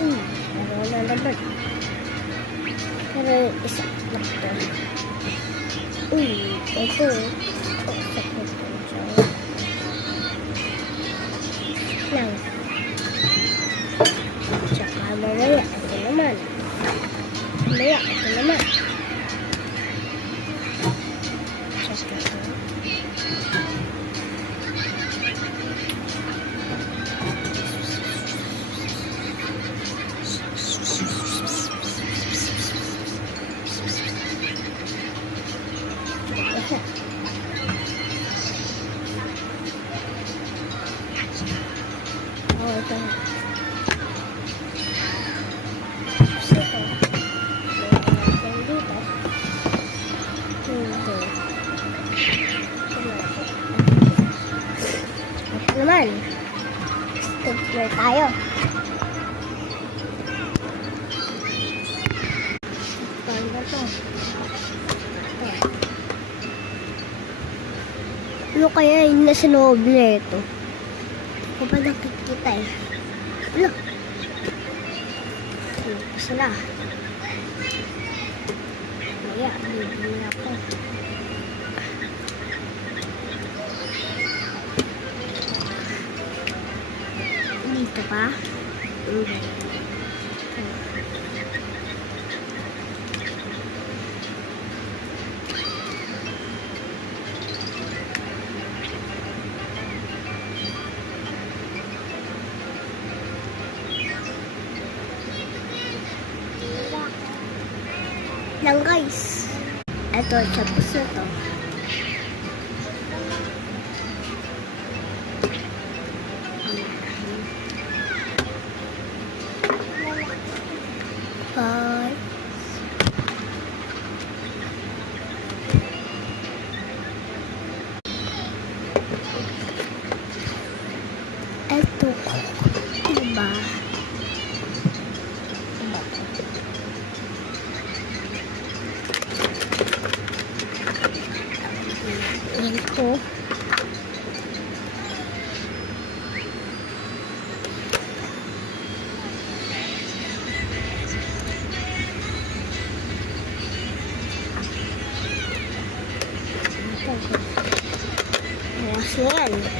Meron na naman. Pero yung isa lang to. Ito. Sakot ko siya. Lang. Tsaka mamaya, ito naman. Mamaya, ito naman. Tsaka ito. Ito. Ito naman. Stapler tayo. Paano ba ito? Ano kaya yung nasa loob na ito? Hindi ko pa nakikita eh. Ano? Ano pa sila? Kaya, bibili ako. Dito pa? Lang guys. Ito, tapos na to. Bye. Ito, diba? Ito. Bukas na yan.